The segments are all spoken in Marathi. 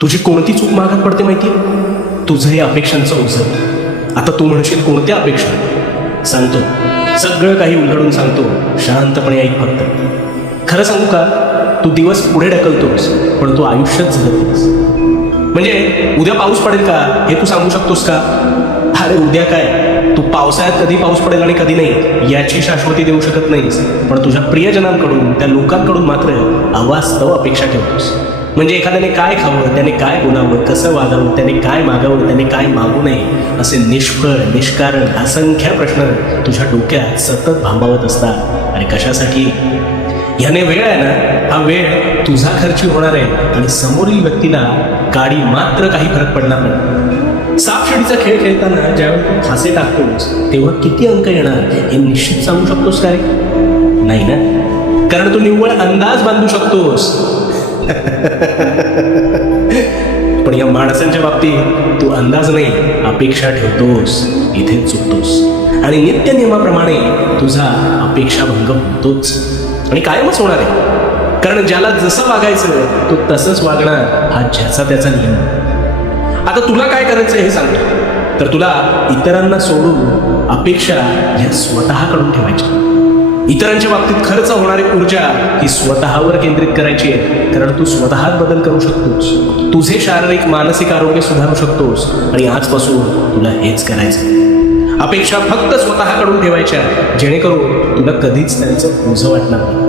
तुझी कोणती चूक मागात पडते माहितीये? तुझं हे अपेक्षांचं ओझं. आता तू म्हणशील कोणत्या अपेक्षा? सांगतो, सगळं काही उलगडून सांगतो, शांतपणे ऐक फक्त. खरं सांगू का, तू दिवस पुढे ढकलतोस पण तू आयुष्यात जगतोस. म्हणजे उद्या पाऊस पडेल का हे तू सांगू शकतोस का? अरे उद्या काय, तू पावसाळ्यात कधी पाऊस पडेल आणि कधी नाही याची शाश्वती देऊ शकत नाहीस. पण तुझ्या प्रियजनांकडून, त्या लोकांकडून मात्र अवास्तव अपेक्षा ठेवतोस. म्हणजे एखाद्याने काय खावं, त्याने काय बोलावं, कसं वागावं, त्याने काय मागावं, त्याने काय मागू नये, असे निष्फळ निष्कारण असंख्य प्रश्न तुझ्या डोक्यात सतत भांबावत असतात. आणि कशासाठी? ह्याने वेळ आहे ना, हा वेळ तुझा खर्ची होणार आहे आणि समोरील व्यक्तीला गाडी मात्र काही फरक पडणार नाही. सापशिडीचा खेळ खेळताना ज्यावेळी तू फासे टाकतोस तेव्हा किती अंक येणार हे निश्चित सांगू शकतोस का रे? नाही ना, कारण तू निव्वळ अंदाज बांधू शकतोस. पण या माणसांच्या बाबतीत तू अंदाज नाही, अपेक्षा ठेवतोस. इथेच चुकतोस आणि नित्य नियमाप्रमाणे तुझा अपेक्षा भंग होतोच आणि कायमच होणार आहे. कारण ज्याला जसं वागायचं तो तसंच वागणार, हा ज्याचा त्याचा नियम. आता तुला काय करायचं हे सांगतो. तर तुला इतरांना सोडून अपेक्षा ह्या स्वतःकडून ठेवायच्या. इतरांच्या बाबतीत खर्च होणारी ऊर्जा ही स्वतःवर केंद्रित करायची आहे. कारण तू स्वतःत बदल करू शकतोस, तुझे शारीरिक मानसिक आरोग्य सुधारू शकतोस. आणि आजपासून तुला हेच करायचं. अपेक्षा फक्त स्वतःकडून ठेवायच्या, जेणेकरून तुला कधीच त्यांचं ओझं वाटणार नाही.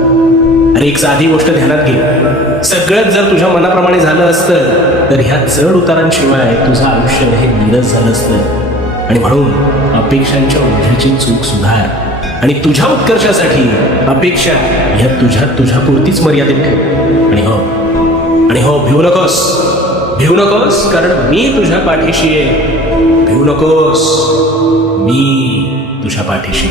अरे एक साधी गोष्ट ध्यानात घे, सगळंच जर तुझ्या मनाप्रमाणे झालं असतं तर ह्या चढ उतारांशिवाय तुझं आयुष्य हे नीरस झालं असतं. आणि म्हणून अपेक्षांच्या ओझ्याची चूक सुधार आणि तुझ्या उत्कर्षासाठी अपेक्षा ह्या तुझ्या पुरतीच मर्यादित ठेव. आणि हो भिवू नकोस, कारण मी तुझ्या पाठीशी आहे. भिवू नकोस, मी तुझ्या पाठीशी.